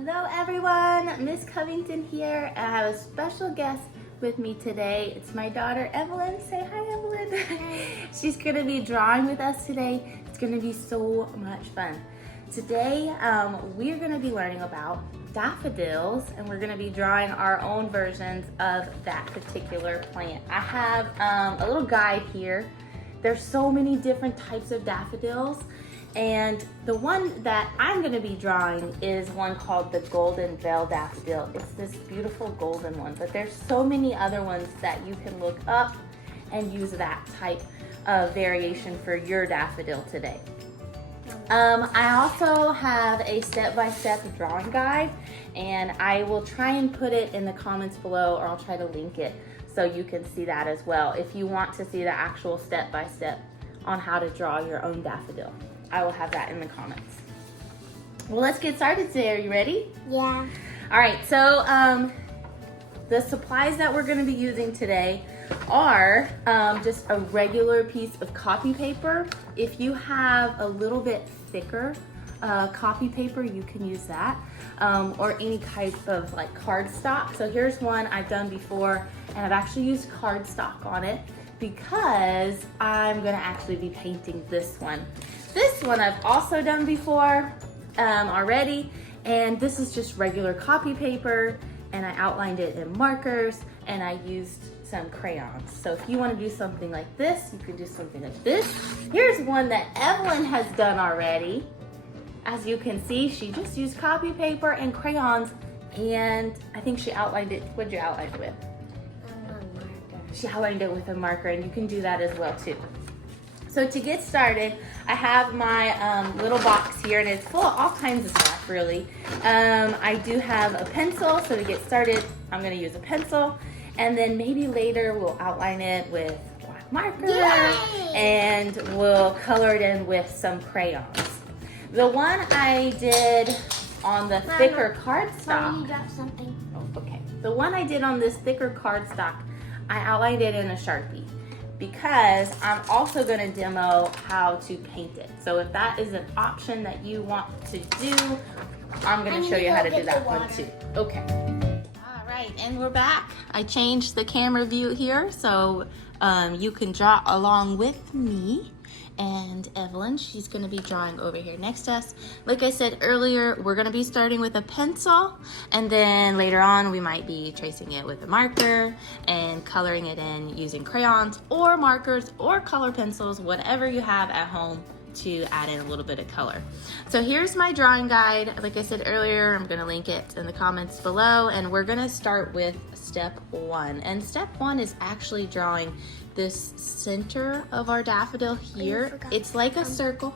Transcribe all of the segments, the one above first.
Hello everyone, Miss Covington here, and I have a special guest with me today. It's my daughter Evelyn. Say hi, Evelyn. Hi. She's gonna be drawing with us today. It's gonna be so much fun. Today we're gonna be learning about daffodils, and we're gonna be drawing our own versions of that particular plant. I have a little guide here. There's so many different types of daffodils. And the one that I'm going to be drawing is one called the Golden Veil Daffodil. It's this beautiful golden one, but there's so many other ones that you can look up and use that type of variation for your daffodil today. I also have a step-by-step drawing guide, and I will try and put it in the comments below, or I'll try to link it so you can see that as well if you want to see the actual step-by-step on how to draw your own daffodil. I will have that in the comments. Well, let's get started today. Are you ready? Yeah. All right, so the supplies that we're gonna be using today are just a regular piece of copy paper. If you have a little bit thicker copy paper, you can use that, or any type of like cardstock. So here's one I've done before, and I've actually used cardstock on it because I'm gonna actually be painting this one. This one I've also done before already, and this is just regular copy paper, and I outlined it in markers, and I used some crayons. So if you want to do something like this, you can do something like this. Here's one that Evelyn has done already. As you can see, she just used copy paper and crayons, and I think she outlined it. What'd you outline it with? She outlined it with a marker, and you can do that as well too. So to get started, I have my little box here, and it's full of all kinds of stuff, really. I do have a pencil, so to get started, I'm gonna use a pencil, and then maybe later we'll outline it with black marker. Yay! And we'll color it in with some crayons. The one I did on the thicker cardstock. Mama, you dropped something. Oh, okay. The one I did on this thicker cardstock, I outlined it in a Sharpie, because I'm also going to demo how to paint it. So if that is an option that you want to do, I'm going to show you how to do that one too. Okay. All right, and we're back. I changed the camera view here so you can draw along with me. And Evelyn, she's going to be drawing over here next to us. Like I said earlier, we're going to be starting with a pencil, and then later on we might be tracing it with a marker and coloring it in using crayons or markers or color pencils, whatever you have at home to add in a little bit of color. So here's my drawing guide. Like I said earlier, I'm going to link it in the comments below, and we're going to start with step one. And step one is actually drawing this center of our daffodil here. It's like a circle,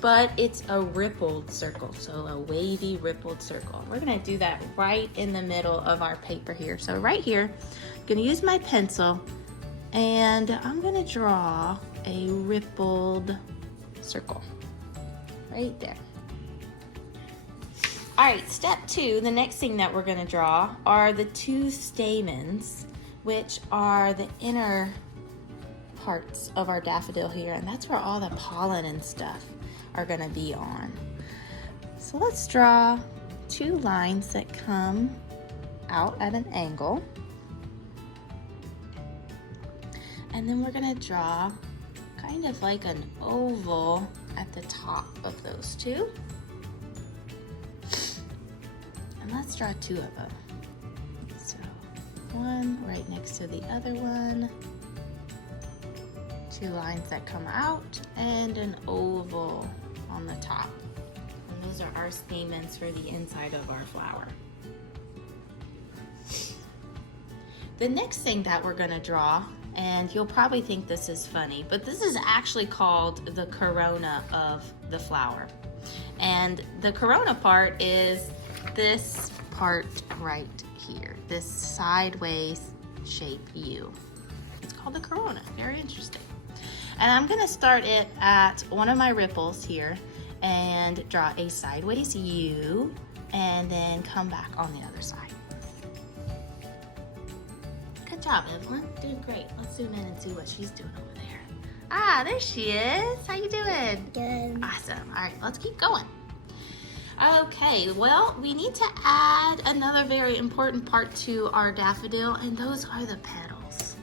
but it's a rippled circle, so a wavy rippled circle. We're gonna do that right in the middle of our paper here. So right here, I'm gonna use my pencil, and I'm gonna draw a rippled circle right there. All right, step two, the next thing that we're gonna draw are the two stamens, which are the inner parts of our daffodil here, and that's where all the pollen and stuff are gonna be on. So let's draw two lines that come out at an angle, and then we're gonna draw kind of like an oval at the top of those two, and let's draw two of them. So one right next to the other one, two lines that come out, and an oval on the top. And those are our stamens for the inside of our flower. The next thing that we're gonna draw, and you'll probably think this is funny, but this is actually called the corona of the flower. And the corona part is this part right here, this sideways shape U. It's called the corona. Very interesting. And I'm gonna start it at one of my ripples here and draw a sideways U, and then come back on the other side. Good job, Evelyn. Doing great. Let's zoom in and see what she's doing over there. Ah, there she is. How you doing? Good. Awesome. All right, let's keep going. Okay, well, we need to add another very important part to our daffodil, and those are the petals.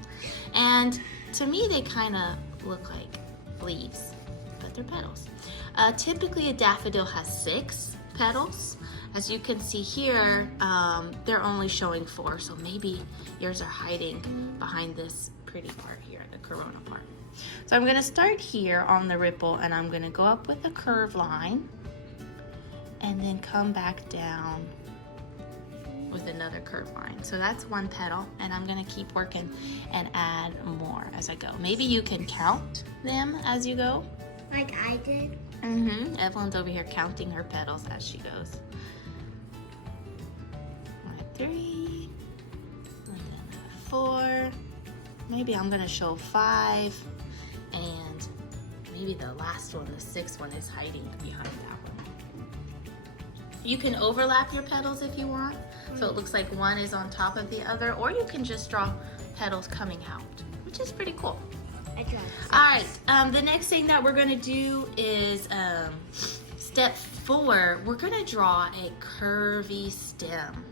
And to me, they kind of look like leaves, but they're petals. Typically, a daffodil has 6 petals. As you can see here, they're only showing 4, so maybe yours are hiding behind this pretty part here, the corona part. So I'm gonna start here on the ripple, and I'm gonna go up with a curved line, and then come back down with another curved line. So that's 1 petal, and I'm gonna keep working and add more as I go. Maybe you can count them as you go. Like I did? Mm-hmm. Evelyn's over here counting her petals as she goes. 1, 3, and then 4. Maybe I'm gonna show 5, and maybe the last one, the 6th one, is hiding behind that one. You can overlap your petals if you want, so it looks like one is on top of the other, or you can just draw petals coming out, which is pretty cool. All right, the next thing that we're gonna do is step 4. We're gonna draw a curvy stem.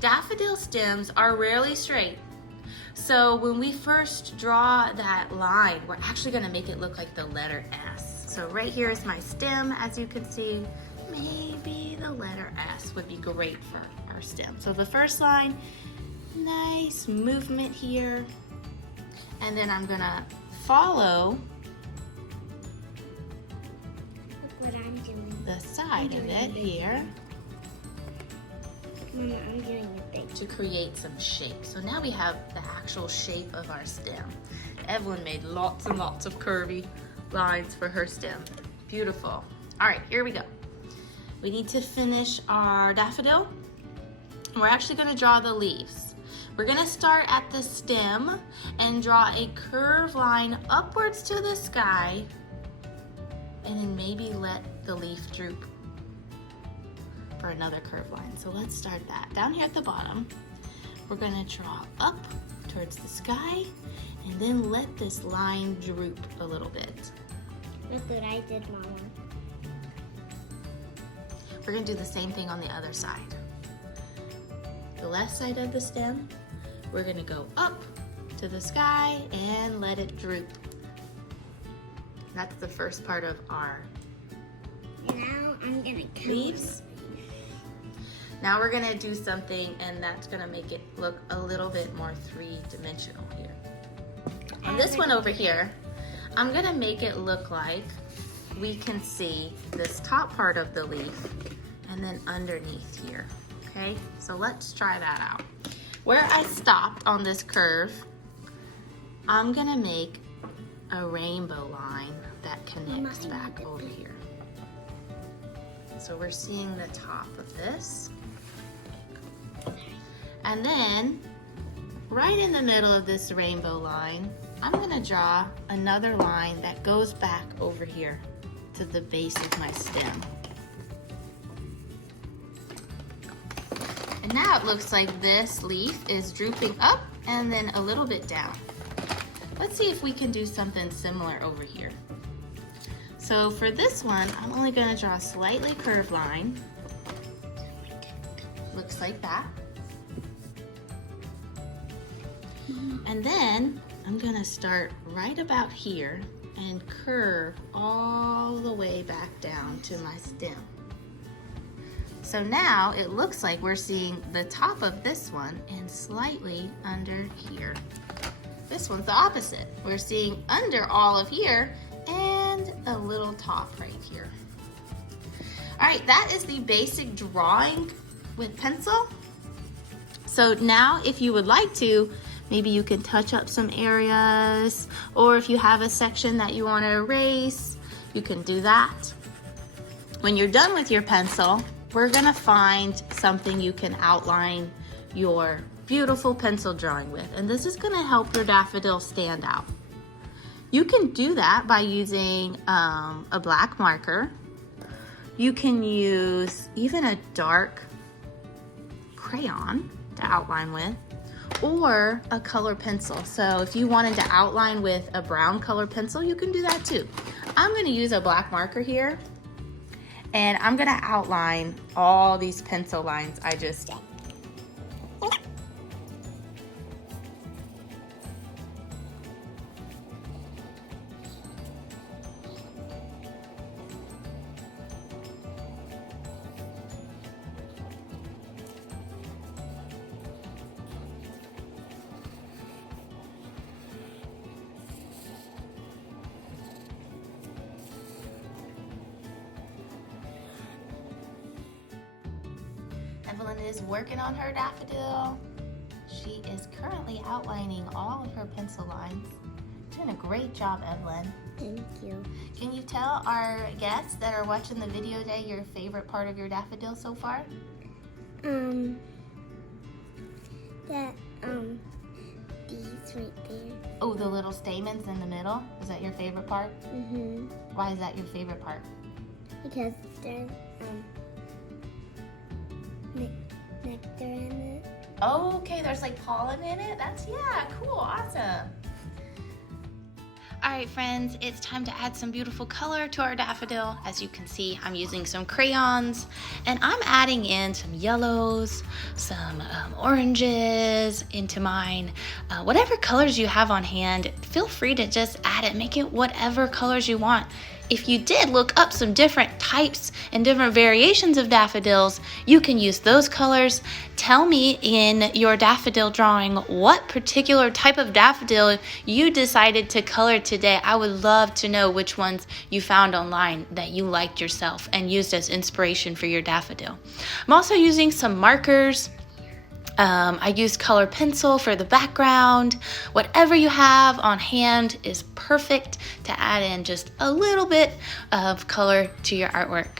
Daffodil stems are rarely straight. So when we first draw that line, we're actually gonna make it look like the letter S. So right here is my stem, as you can see. Maybe the letter S would be great for our stem. So the first line, nice movement here. And then I'm gonna follow Look what I'm doing. the side of it here Mama, I'm doing it big. to create some shape. So now we have the actual shape of our stem. Evelyn made lots and lots of curvy lines for her stem. Beautiful. All right, here we go. We need to finish our daffodil. We're actually gonna draw the leaves. We're gonna start at the stem and draw a curved line upwards to the sky, and then maybe let the leaf droop for another curved line. So let's start that. Down here at the bottom, we're gonna draw up towards the sky, and then let this line droop a little bit. Look what I did, Mama. We're gonna do the same thing on the other side. The left side of the stem, we're gonna go up to the sky and let it droop. That's the first part of our Now I'm gonna leaves. Now we're gonna do something, and that's gonna make it look a little bit more 3-dimensional here. On this one over here, I'm gonna make it look like we can see this top part of the leaf and then underneath here, okay? So let's try that out. Where I stopped on this curve, I'm gonna make a rainbow line that connects back over here. So we're seeing the top of this. And then, right in the middle of this rainbow line, I'm gonna draw another line that goes back over here to the base of my stem. And now it looks like this leaf is drooping up and then a little bit down. Let's see if we can do something similar over here. So for this one, I'm only gonna draw a slightly curved line. Looks like that. And then I'm gonna start right about here and curve all the way back down to my stem. So now it looks like we're seeing the top of this one and slightly under here. This one's the opposite. We're seeing under all of here and a little top right here. All right, that is the basic drawing with pencil. So now if you would like to, maybe you can touch up some areas, or if you have a section that you want to erase, you can do that. When you're done with your pencil, we're gonna find something you can outline your beautiful pencil drawing with, and this is gonna help your daffodil stand out. You can do that by using a black marker. You can use even a dark crayon to outline with, or a color pencil. So if you wanted to outline with a brown color pencil, you can do that too. I'm gonna use a black marker here, And I'm gonna outline all these pencil lines I just Evelyn is working on her daffodil. She is currently outlining all of her pencil lines. Doing a great job, Evelyn. Thank you. Can you tell our guests that are watching the video today your favorite part of your daffodil so far? These right there. Oh, the little stamens in the middle? Is that your favorite part? Mm-hmm. Why is that your favorite part? Because there's, nectar in it. Oh, okay, there's like pollen in it? Yeah, cool, awesome. All right, friends, it's time to add some beautiful color to our daffodil. As you can see, I'm using some crayons, and I'm adding in some yellows, some oranges into mine. Whatever colors you have on hand, feel free to just add it. Make it whatever colors you want. If you did look up some different types and different variations of daffodils, you can use those colors. Tell me in your daffodil drawing what particular type of daffodil you decided to color today. I would love to know which ones you found online that you liked yourself and used as inspiration for your daffodil. I'm also using some markers. I used color pencil for the background. Whatever you have on hand is perfect to add in just a little bit of color to your artwork.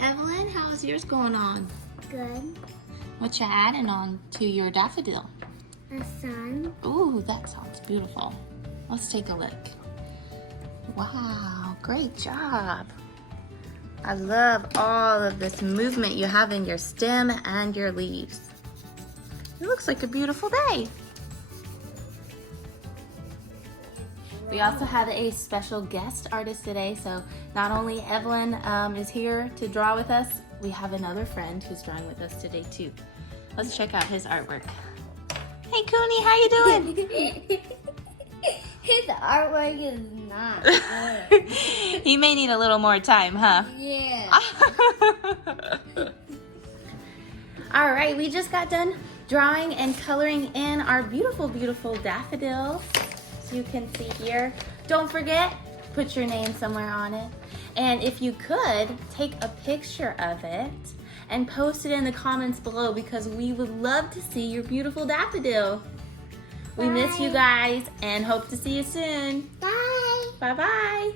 Evelyn, how's yours going on? Good. What you adding on to your daffodil? A sun. Ooh, that sounds beautiful. Let's take a look. Wow, great job. I love all of this movement you have in your stem and your leaves. It looks like a beautiful day. We also have a special guest artist today, so not only Evelyn is here to draw with us, we have another friend who's drawing with us today too. Let's check out his artwork. Hey Cooney, how you doing? His artwork is not good. He may need a little more time, huh? Yeah. All right, we just got done drawing and coloring in our beautiful, beautiful daffodils. As you can see here, don't forget, put your name somewhere on it. And if you could, take a picture of it and post it in the comments below because we would love to see your beautiful daffodil. We miss you guys and hope to see you soon. Bye. Bye-bye.